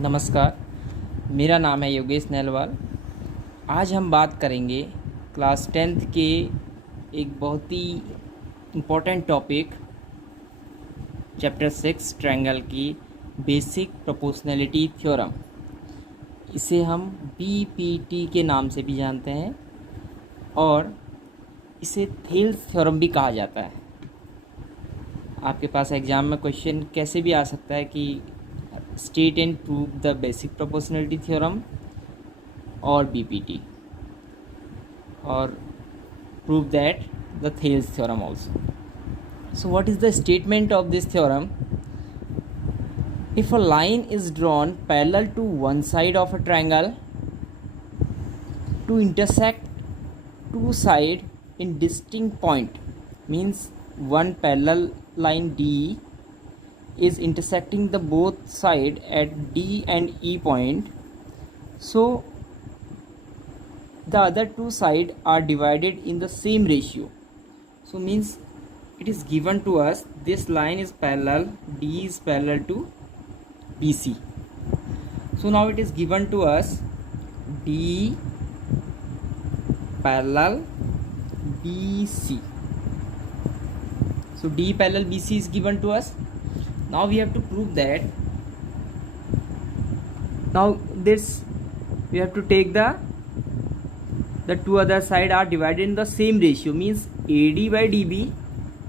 नमस्कार, मेरा नाम है योगेश नहलवाल। आज हम बात करेंगे क्लास 10th के एक बहुत ही इम्पोर्टेंट टॉपिक चैप्टर 6 ट्रायंगल की बेसिक प्रोपोर्शनैलिटी थ्योरम। इसे हम बीपीटी के नाम से भी जानते हैं और इसे थेल्स थ्योरम भी कहा जाता है। आपके पास एग्ज़ाम में क्वेश्चन कैसे भी आ सकता है कि state and prove the basic proportionality theorem और बीपीटी और prove that the Thales theorem also. So what is the statement of this theorem? If a line is drawn parallel to one side of a triangle to intersect two sides in distinct point, means one parallel line D is intersecting the both side at D and E point, so the other two side are divided in the same ratio. So means it is given to us this line is parallel, D is parallel to BC. So now it is given to us D parallel BC. So D parallel BC is given to us. Now we have to prove that. Now this we have to take the two other side are divided in the same ratio, means AD by DB.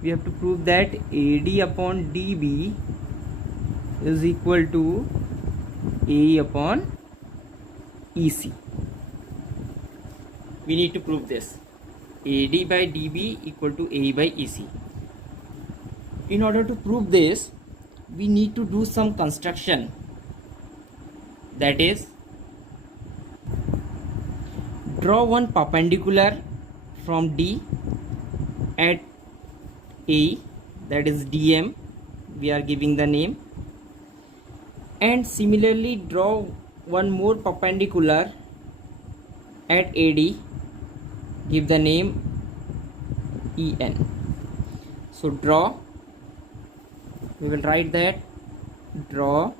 We have to prove that AD upon DB is equal to A upon EC. We need to prove this. AD by DB equal to A by EC. In order to prove this, we need to do some construction, that is, draw one perpendicular from D at A, that is DM, we are giving the name, and similarly draw one more perpendicular at AD, give the name EN. So draw, we will write that draw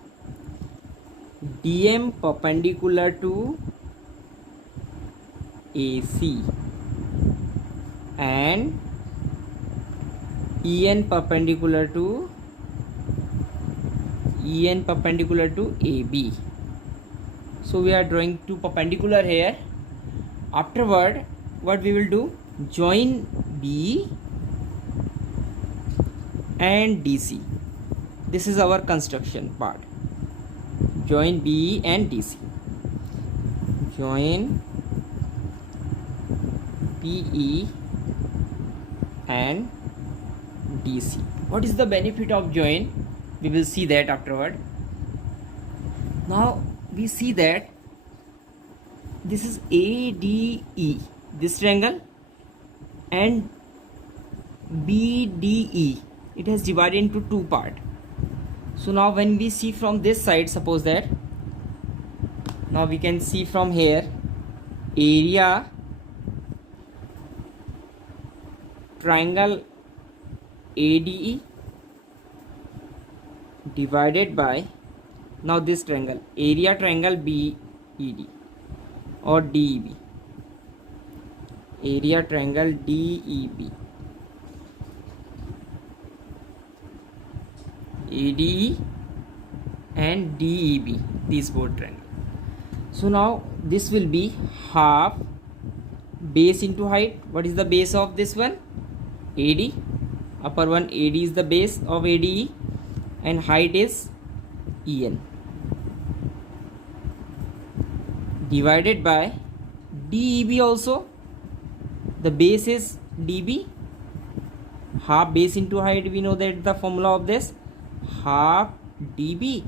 DM perpendicular to AC and EN perpendicular to AB. So we are drawing two perpendicular here. Afterward, what we will do? Join B and DC. This is our construction part. Join B and DC. Join PE and DC. What is the benefit of join? We will see that afterward. Now we see that this is ADE, this triangle, and BDE. It has divided into two parts. So now when we see from this side, suppose that now we can see from here area triangle ADE divided by now this triangle area triangle BED or DEB, area triangle DEB, ADE and DEB, these both triangles. So now this will be half base into height. What is the base of this one? AD. Upper one AD is the base of ADE and height is EN, divided by DEB also. The base is DB, half base into height, we know that the formula of this, half DB,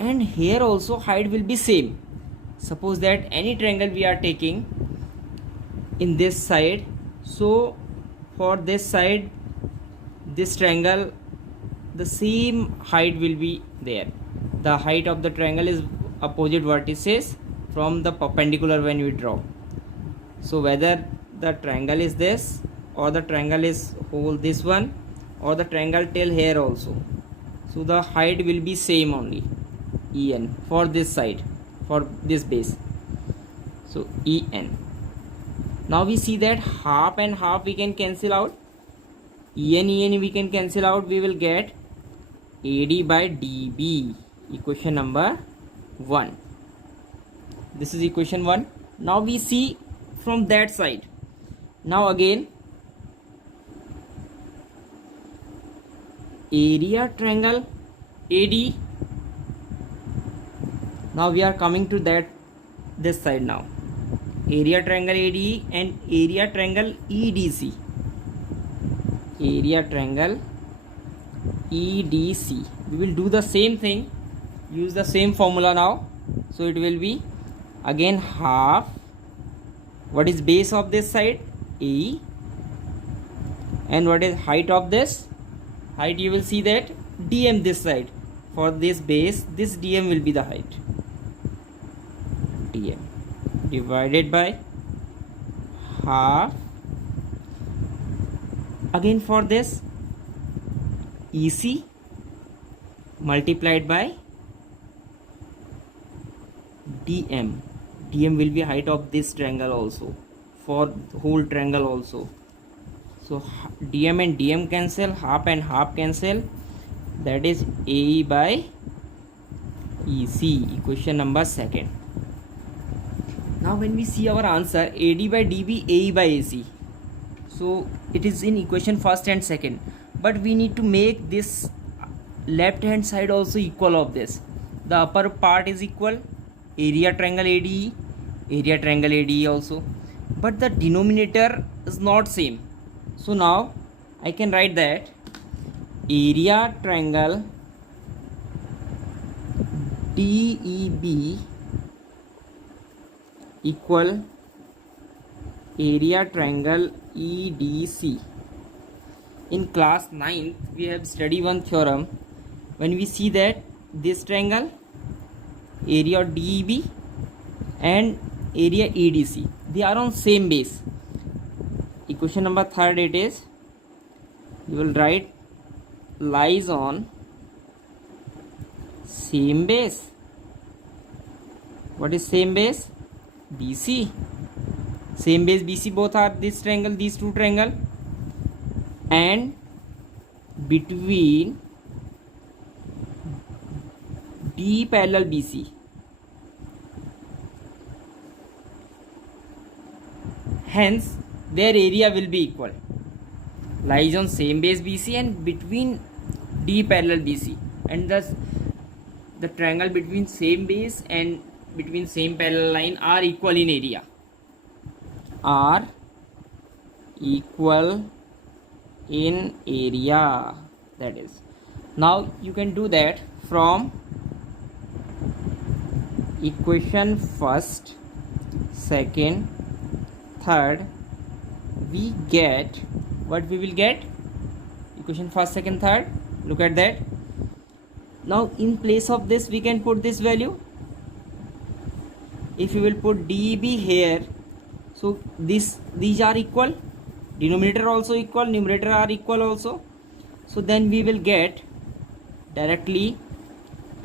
and here also height will be same. Suppose that any triangle we are taking in this side, so for this side this triangle the same height will be there. The height of the triangle is opposite vertices from the perpendicular when we draw. So whether the triangle is this or the triangle is whole this one or the triangle till here also, so the height will be same only. En for this side, for this base. So En. Now we see that half and half we can cancel out. En we can cancel out. We will get AD by DB. Equation number 1. This is equation 1. Now we see from that side. Now again, area triangle AD. Now we are coming to this side now. Area triangle ADE and area triangle EDC. Area triangle EDC. We will do the same thing. Use the same formula now. So it will be again half. What is base of this side? AE. And what is height of this? Height, you will see that DM this side. For this base, this DM will be the height. DM divided by half. Again for this, EC multiplied by DM. DM will be height of this triangle also, for whole triangle also. So DM and DM cancel, half and half cancel. That is AE by EC. Equation number 2. Now when we see our answer, AD by DB, AE by AC. So it is in equation 1st and 2nd. But we need to make this left hand side also equal of this. The upper part is equal. Area triangle ADE, area triangle ADE also. But the denominator is not same. So now I can write that area triangle DEB equal area triangle EDC. In class 9th we have studied one theorem. When we see that this triangle, area DEB and area EDC, they are on same base. Equation number 3rd, it is, you will write lies on same base. What is same base? BC. Same base BC, both are this triangle, these two triangle, and between D parallel BC. Hence their area will be equal. Lies on same base BC and between D parallel BC, and thus the triangle between same base and between same parallel line are equal in area. Are equal in area. That is, now you can do that from equation 1st, 2nd, 3rd. We get what we will get. Equation 1st, 2nd, 3rd. Look at that. Now in place of this we can put this value. If you will put DEB here, so these are equal, denominator also equal, numerator are equal also. So then we will get directly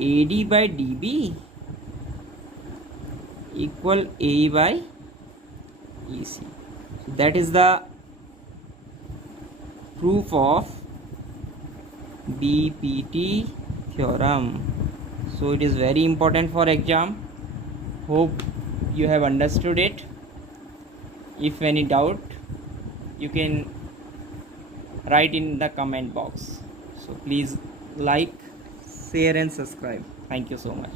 AD by DB equal AE by EC. So that is the proof of BPT theorem. So it is very important for exam. Hope you have understood it. If any doubt, you can write in the comment box. So please like, share and subscribe. Thank you so much.